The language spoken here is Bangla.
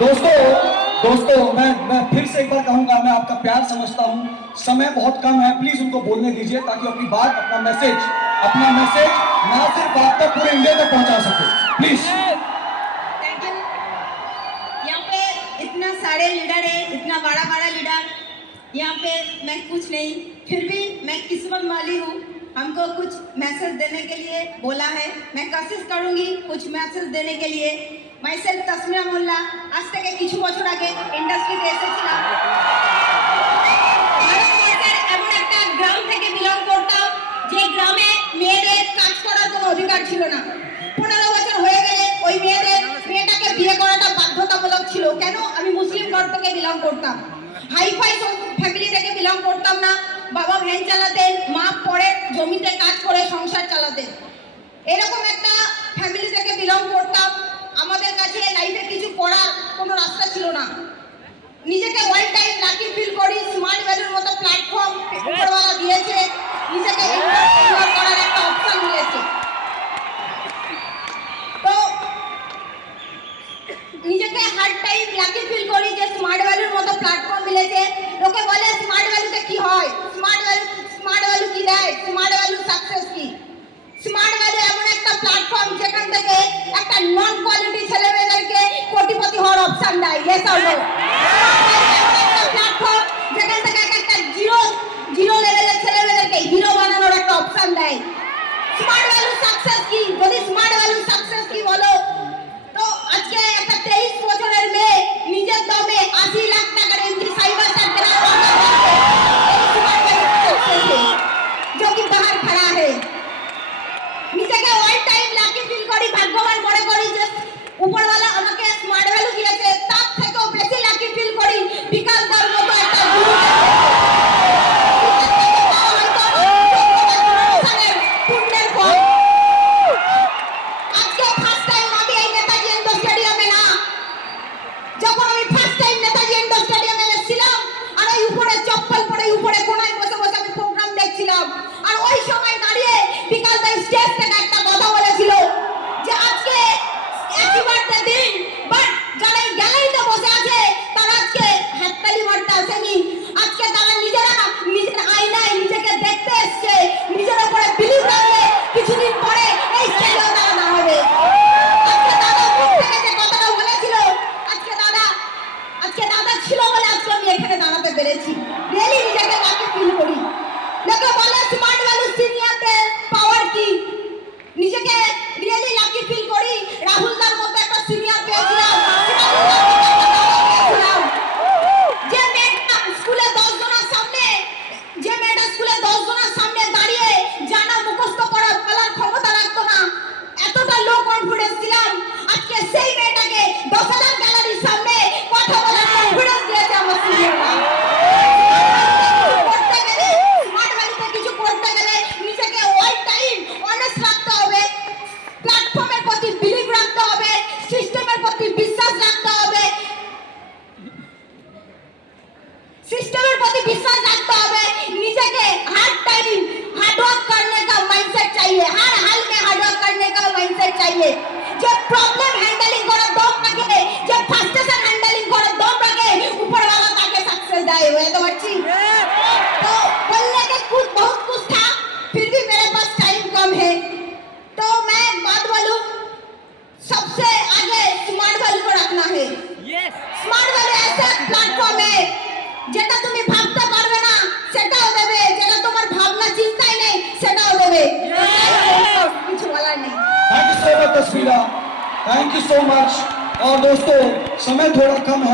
दोस्तों दोस्तों मैं फिर से एक बार कहूंगा, मैं आपका प्यार समझता हूं, समय बहुत कम है, प्लीज उनको बोलने दीजिए ताकि अपनी बात, अपना मैसेज ना सिर्फ आप तक, पूरे इंडिया तक पहुंचा सके, प्लीज। Thank you. यहाँ पे इतना सारे लीडर है, इतना बड़ा बड़ा लीडर, यहाँ पे मैं कुछ नहीं, फिर भी मैं किस्मत वाली हूँ। हमको कुछ मैसेज देने के लिए बोला है, मैं कोशिश करूँगी कुछ मैसेज देने के लिए। मैं सेल्फ तस्मिया मोल्ला, आज থেকে কিছু বছর আগে ইন্ডাস্ট্রিতে এসেছিলাম। ভারতবর্ষের এমন একটা গ্রাম থেকে বিলং করতাম যে গ্রামে মেয়েদের কাজ করার কোনো অধিকার ছিল না। 15 বছর হয়ে গেলে ওই মেয়েটাকে বিয়ে করাটা বাধ্যতামূলক ছিল। কেন? আমি মুসলিম ঘর থেকে বিলং করতাম, হাইফাই ফ্যামিলি থেকে বিলং করতাম না। বাবা ভ্যান চালাতেন, মা পরে জমিতে কাজ করে সংসার চালাতেন। এরকম একটা ফ্যামিলি থেকে বিলং করতাম। আমাদের কাছে লাইফে কিছু করার কোনো রাস্তা ছিল না। নিজেকে অল টাইম লাকি ফিল করি, স্মার্ট ভ্যালুর মতো প্ল্যাটফর্ম উপরওয়ালা দিয়েছে, নিজেকে এন্টারটেইনমেন্ট করার একটা অপশন মিলেছে। তো নিজেকে হার টাইম লাকি ফিল করি যে স্মার্ট ভ্যালুর মতো প্ল্যাটফর্ম মিলেছে। লোকে বলে স্মার্ট ভ্যালুতে কি হয়, স্মার্ট ভ্যালু কি দেয়, স্মার্ট ভ্যালু সাকসেস কি? স্মার্ট ভ্যালু এমন একটা প্ল্যাটফর্ম যেখান থেকে একটা নন কোয়ালিটি ছেলেমেয়েদেরকে কোটিপতি হওয়ার অপশন দেয়। Yes or no? একটা প্ল্যাটফর্ম যেখান থেকে একটা জিরো লেভেলের ছেলেমেয়েদেরকে হিরো বানানোর একটা অপশন দেয়। স্মার্ট ভ্যালু সাকসেস কি? যদি স্মার্ট ভ্যালু সাকসেস কি বলো, তো আজকে একটা 23 বছরের মেয়ে নিজের দমে 80 লাখ টাকার এমজি সাইবার সেন্টার जो कि बाहर खड़ा है। নিজেকে অল টাইম লাকি ফিল করি, ভাগ্যবান মনে করি যে উপরওয়ালা আমাকে স্মার্ট ভ্যালু দিয়েছে। তার থেকেও বেশি লাকি ফিল করি বিকাশ দার মতো একটা গুরু পুণ্যের ফল। আজকে ফার্স্ট টাইম আমি এই নেতাজি ইন্ডোর স্টেডিয়ামে না, যখন আমি ফার্স্ট টাইম নেতাজি ইন্ডোর স্টেডিয়ামে এসেছিলাম আর এই উপরে চপ্পল পরে উপরে কোনায় বসে বসে আমি প্রোগ্রাম দেখছিলাম, আর ওই সময় দাঁড়িয়ে বিকাশ দাই স্টেজ থেকে একটা কথা বলেছিল যে আজকে হ্যাপি বার্থডে দিন, বাট যারা গ্যালারিতে বসে আছে তারা আজকে হাততালি মারতে আসেনি। আজকে তারা নিজের আয়নায় নিজেকে দেখতে এসছে, নিজের উপরে বিলিভ রাখবে, কিছুদিন পরে এই স্টেজেও তারা দাঁড়াবে। আজকে দাদা মুখ থেকে যে কথাটা বলেছিল, আজকে দাদা ছিল বলে আজকে আমি এখানে দাঁড়াতে পেরেছি। রিয়েলি নিজেকে লাকি ফিল করি। লোকে বলে স্মার্ট ভ্যালু সিনিয়রদের পাওয়ার কি, নিজেকে রিয়েলি লাকি ফিল করি। রাহুল দার মতো একটা সিনিয়র পেয়েছিলাম, যে মেয়েটা স্কুলে 10 জনের সামনে দাঁড়িয়ে জানা মুখস্থ করা বলার ক্ষমতা রাখতো না, এতটা লো কনফিডেন্স ছিলাম। আজকে সেই মেয়েটাকে 10,000 গ্যালারির সামনে কথা বলার কনফিডেন্স দিয়েছে আমার সিনিয়ররা। কিছু করতে গেলে নিজেকে অল টাইম অনেস্ট রাখতে হবে, প্ল্যাটফর্মের প্রতি বিলিভ রাখতে হবে, সিস্টেমের প্রতি বিশ্বাস রাখতে হবে, নিজেকে हर टाइम हार्डवर्क करने का माइंडसेट चाहिए, हर हाल में हार्डवर्क करने का माइंडसेट चाहिए। जो प्रॉब्लम हैंडलिंग করার দম রাখে, যে ফ্রাস্ট্রেশন হ্যান্ডলিং করার দম রাখে, উপরওয়ালা তাকে সাকসেস দেয়। বুঝতে পারছি? तो बोलने के बहुत कुछ था, फिर भी मेरे पास टाइम कम है, तो मैं एक बात बोलूं, सबसे आगे स्मार्ट वैल्यू को रखना है। स्मार्ट वैल्यू ऐसा प्लेटफॉर्म है যেটা তুমি ভাবতে পারবে না সেটাও দেবে, যেটা তোমার ভাবনা চিন্তাই নেই সেটাও দেবে। কিছু বলার নেই। Thank you so much Tasveera, thank you so much. और दोस्तों समय थोड़ा कम है।